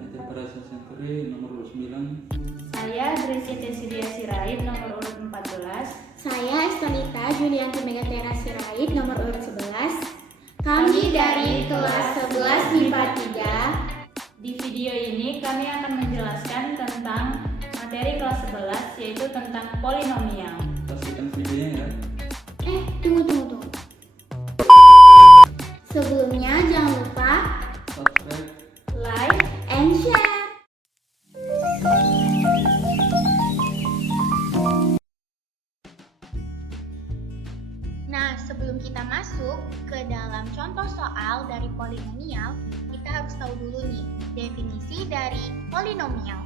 Enterprise Century nomor urut 9. Saya Gracia Cecilia Sirait nomor urut 14. Saya Estelita Julianti Megatera Sirait nomor urut 11. Kami dari kelas 11 MIPA 3. Di video ini kami akan menjelaskan tentang materi kelas 11, yaitu tentang polinomial. Saksikan videonya ya. Tunggu. Sebelumnya jangan lupa Subscribe. like and share. Nah, sebelum kita masuk ke dalam contoh soal dari polinomial, kita harus tahu dulu nih definisi dari polinomial,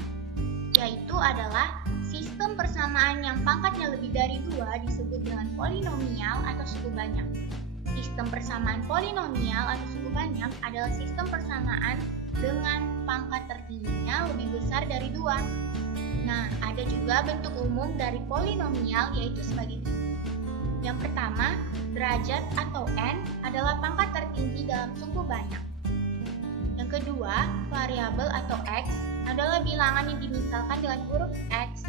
yaitu adalah sistem persamaan yang pangkatnya lebih dari 2 disebut dengan polinomial atau suku banyak. Sistem persamaan polinomial atau suku banyak adalah sistem persamaan dengan pangkat tertingginya lebih besar dari 2. Nah, ada juga bentuk umum dari polinomial yaitu sebagai berikut. Yang pertama, derajat atau n adalah pangkat tertinggi dalam suku banyak. Yang kedua, variabel atau x adalah bilangan yang dimisalkan dengan huruf x,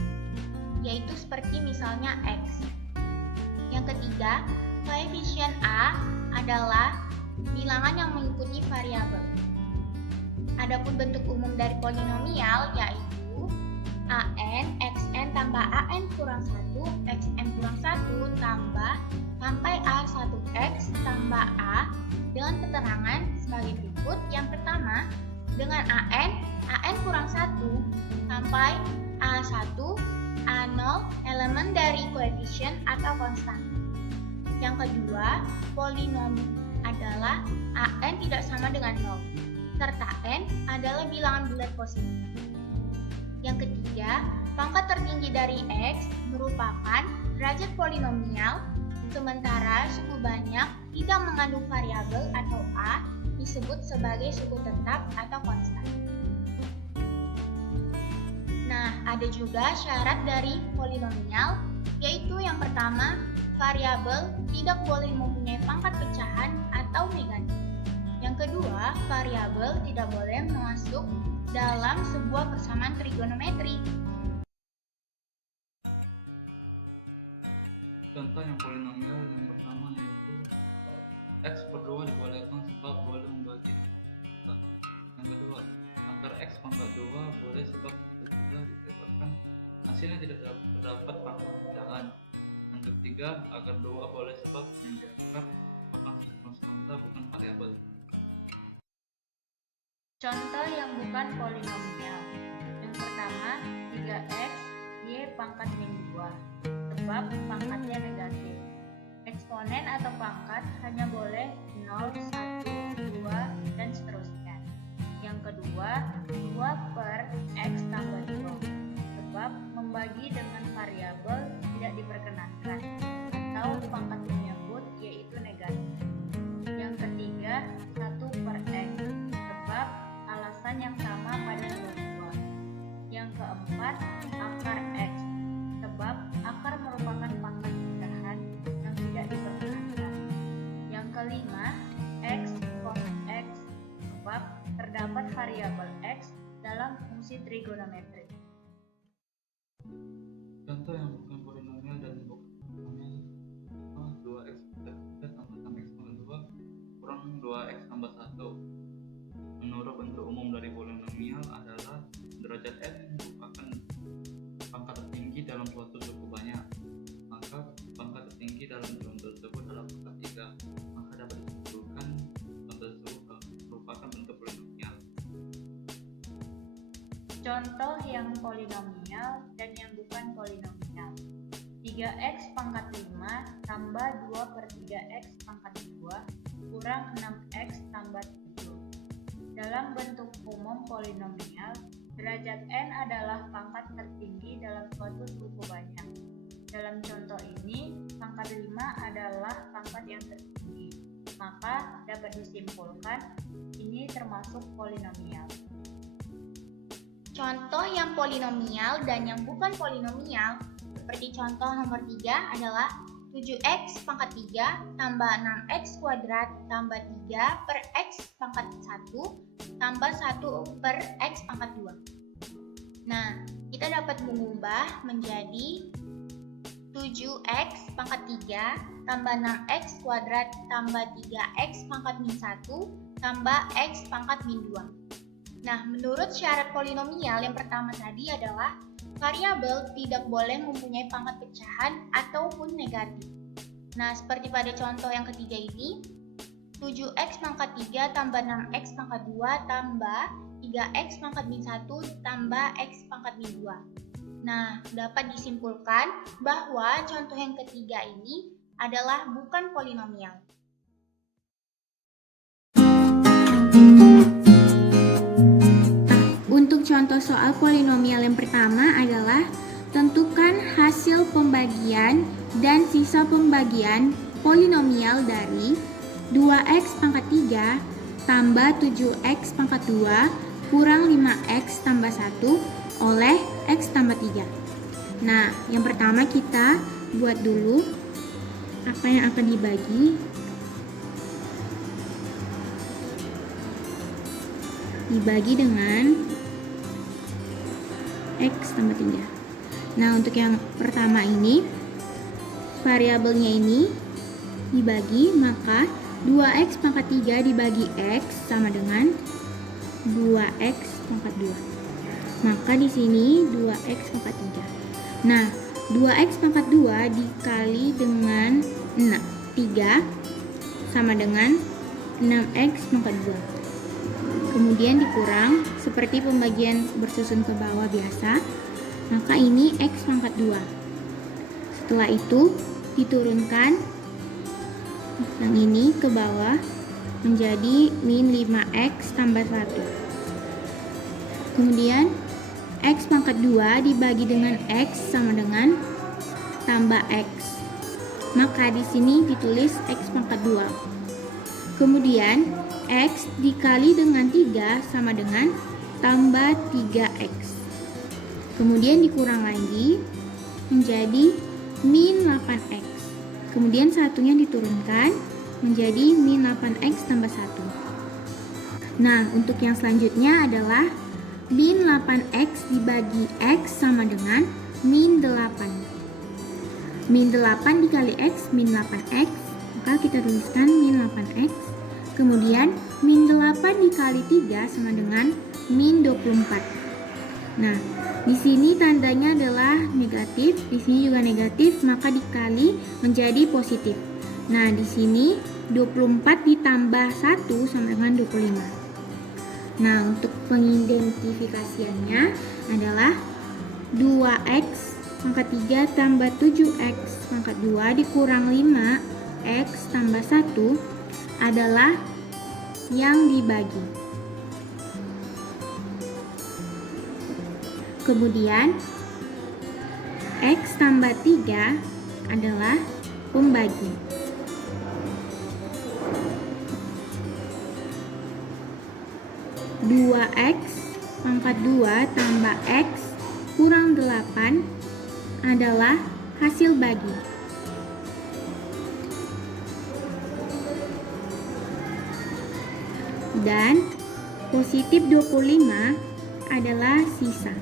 yaitu seperti misalnya x. Yang ketiga, koefisien a adalah bilangan yang mengikuti variabel. Adapun bentuk umum dari polinomial yaitu an, xn tambah an kurang 1, xn kurang 1 tambah sampai a1x tambah a dengan keterangan sebagai berikut. Yang pertama, dengan an kurang 1 sampai a1, a0 elemen dari koefisien atau konstan. Yang kedua, polinom adalah an tidak sama dengan 0, serta n adalah bilangan bulat positif. Yang ketiga, pangkat tertinggi dari x merupakan derajat polinomial, sementara suku banyak tidak mengandung variabel atau a disebut sebagai suku tetap atau konstan. Nah, ada juga syarat dari polinomial, yaitu yang pertama, variabel tidak boleh mempunyai pangkat pecahan atau negatif. Yang kedua, variabel tidak boleh masuk dalam sebuah persamaan trigonometri. Contoh yang polinomial yang pertama yaitu x per 2 dibolehkan sebab boleh membagi. Yang kedua, angka x pangkat 2 boleh sebab juga dibebaskan hasilnya tidak terdapat pangkat pecahan. Yang ketiga, agar 2 boleh sebab yang diangkat merupakan konstanta bukan variabel. Contoh yang bukan polinomial. Yang pertama, 3x y pangkat min 2, sebab pangkatnya negatif. Eksponen atau pangkat hanya boleh 0, 1, 2, dan seterusnya. Yang kedua, 2 per x tambah 2, sebab membagi dengan variabel tidak diperkenankan, atau pangkat menyebut yaitu negatif. Yang ketiga, 1 per x, sebab alasan yang sama pada nomor 2. Yang keempat, akar x, sebab akar merupakan pangkat pecahan yang tidak diperkenankan. Yang kelima, x cos x, sebab terdapat variabel x dalam fungsi trigonometri. Contoh yang bukan polinomial dan bukan polinomial, 2x plus 3 tambah 6x pangkat 2 kurang 2x tambah 1. Menurut bentuk umum dari polinomial adalah derajat n merupakan pangkat tertinggi dalam suatu suku banyak, maka pangkat tertinggi dalam contoh tersebut adalah pangkat 3, maka dapat disimpulkan contoh tersebut merupakan bentuk polinomial. Contoh yang polinomial dan yang bukan polinomial. 3x pangkat 5 tambah 2 per 3x pangkat 2 kurang 6x tambah 7. Dalam bentuk umum polinomial, derajat n adalah pangkat tertinggi dalam suatu suku banyak. Dalam contoh ini, pangkat 5 adalah pangkat yang tertinggi, maka dapat disimpulkan ini termasuk polinomial. Contoh yang polinomial dan yang bukan polinomial, seperti contoh nomor 3 adalah 7x pangkat 3 tambah 6x kuadrat tambah 3 per x pangkat 1 tambah 1 per X pangkat 2. Nah, kita dapat mengubah menjadi 7X pangkat 3 tambah 6X kuadrat tambah 3X pangkat min 1 tambah X pangkat min 2. Nah, menurut syarat polinomial yang pertama tadi adalah variabel tidak boleh mempunyai pangkat pecahan ataupun negatif. Nah, seperti pada contoh yang ketiga ini, 7X pangkat 3 tambah 6X pangkat 2 tambah 3X pangkat min 1 tambah X pangkat min 2. Nah, dapat disimpulkan bahwa contoh yang ketiga ini adalah bukan polinomial. Untuk contoh soal polinomial yang pertama adalah tentukan hasil pembagian dan sisa pembagian polinomial dari 2X pangkat 3 tambah 7X pangkat 2 kurang 5X tambah 1 oleh X tambah 3. Nah, yang pertama kita buat dulu apa yang akan dibagi. Dibagi dengan X tambah 3. Nah, untuk yang pertama ini, variabelnya ini dibagi, maka 2X pangkat 3 dibagi X sama dengan 2X pangkat 2. Maka di sini 2X pangkat 3. Nah, 2X pangkat 2 dikali dengan 3 sama dengan 6X pangkat 2. Kemudian dikurang seperti pembagian bersusun ke bawah biasa. Maka ini X pangkat 2. Setelah itu diturunkan yang ini ke bawah menjadi min 5X tambah 1. Kemudian X pangkat 2 dibagi dengan X sama dengan tambah X. Maka di sini ditulis X pangkat 2. Kemudian X dikali dengan 3 sama dengan tambah 3X. Kemudian dikurang lagi menjadi min 8X. Kemudian satunya diturunkan menjadi min 8X tambah 1. Nah, untuk yang selanjutnya adalah min 8X dibagi X sama dengan min 8. Min 8 dikali X, min 8X. Maka kita tuliskan min 8X. Kemudian min 8 dikali 3 sama dengan min 24. Nah, di sini tandanya adalah negatif, di sini juga negatif, maka dikali menjadi positif. Nah, di sini 24 ditambah 1 sama dengan 25. Nah, untuk pengidentifikasiannya adalah 2X pangkat 3 tambah 7X pangkat 2 dikurang 5X tambah 1 adalah yang dibagi. Kemudian X tambah 3 adalah pembagi. Dua X pangkat 2 tambah X kurang 8 adalah hasil bagi. Dan positif 25 adalah sisa.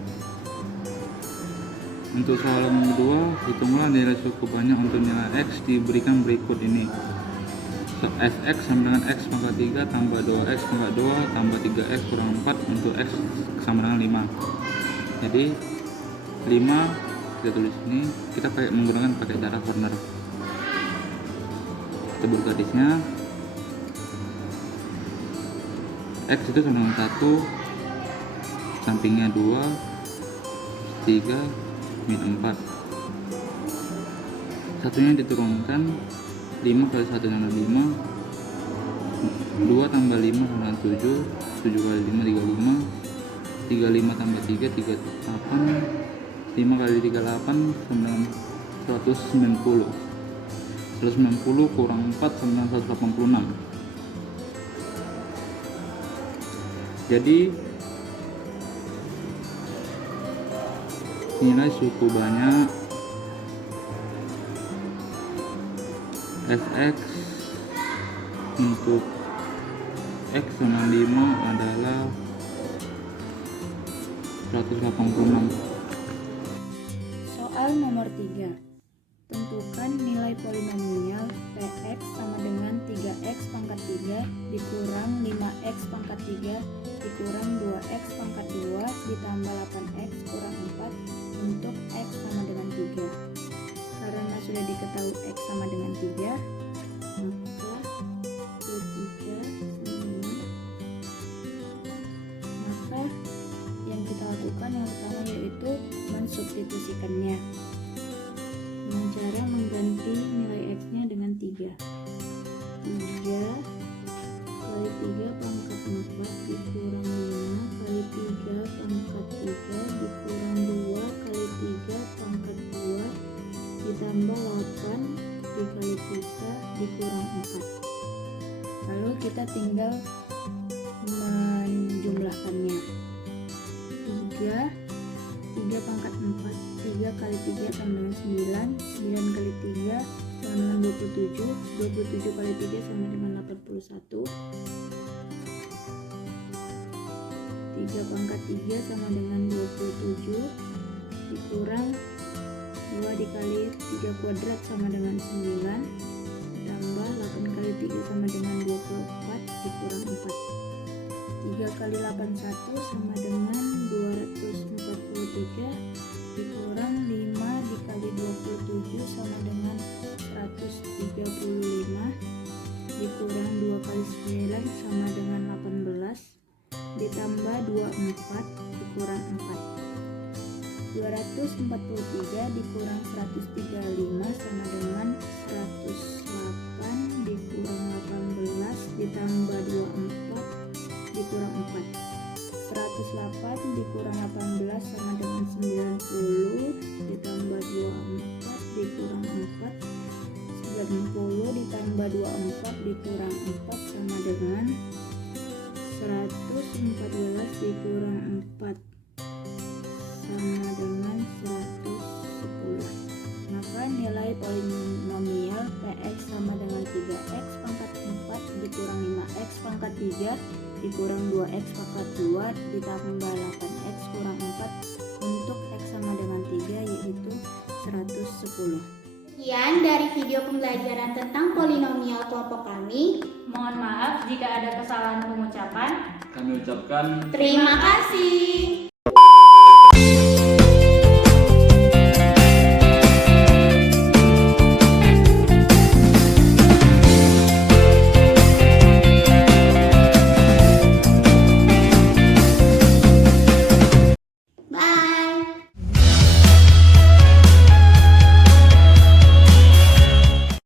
Untuk soal nomor 2, hitunglah nilai cukup banyak untuk nilai X diberikan berikut ini. Fx sama dengan X pangkat 3 tambah 2X pangkat 2 tambah 3X kurang 4 untuk X sama dengan 5. Jadi 5 kita tulis ini, kita menggunakan cara corner. Kita buat garisnya. X itu sama dengan 1, sampingnya 2, 3, min 4. Satunya diturunkan, 5 kali 1 dengan 5, 2 tambah 5 sama 7, 7 kali 5 35, 35 tambah 3 38, 5 kali 38 sama dengan 190, 190 kurang 4 sama dengan 186. Jadi nilai suku banyak Fx untuk X sama 5 adalah 186. Soal nomor 3. Tentukan nilai polinomial Px sama dengan 3x pangkat 3 dikurang 5x pangkat 3 dikurang 2x pangkat 2 ditambah 8x kurang 4 untuk x sama dengan 3. Karena sudah diketahui x sama dengan 3, maka ketika maka yang kita lakukan yang pertama yaitu mensubstitusikannya dengan cara mengganti nilai x-nya dengan 3. 3 kali 3 pangkat 4 dikurang 5 kali 3 pangkat 3 dikurang 2 kali 3 pangkat 2 ditambah 8 dikali 3 dikurang 4. Lalu kita tinggal menjumlahkannya. 3 pangkat 4, 3 kali 3 sama dengan 9, 9 kali 3 sama dengan 27, 27 kali 3 sama dengan 81, 3 pangkat 3 sama dengan 27, dikurang 2 dikali 3 kuadrat sama dengan 9, tambah 8 kali 3 sama dengan 24, dikurang 4. 3 kali 81 sama dengan 243 dikurang 5 dikali 27 sama dengan 135 dikurang 2 kali 9 sama dengan 18 ditambah 24 dikurang 4. 243 dikurang 135 sama dengan 108 dikurang 18 ditambah 24 dikurang 4. 108 dikurang 18 sama dengan 90 ditambah 24 dikurang 4. 90 ditambah 24 dikurang 4 sama dengan 114 dikurang 4 sama dengan 110. Maka nilai polinomial Px sama dengan 3x pangkat 4 dikurang 5x pangkat 3 dikurang 2x pangkat 2 ditambah 8x kurang 4 untuk x sama dengan 3 yaitu 110. Sekian dari video pembelajaran tentang polinomial kelompok kami. Mohon maaf jika ada kesalahan pengucapan. Kami ucapkan Terima kasih.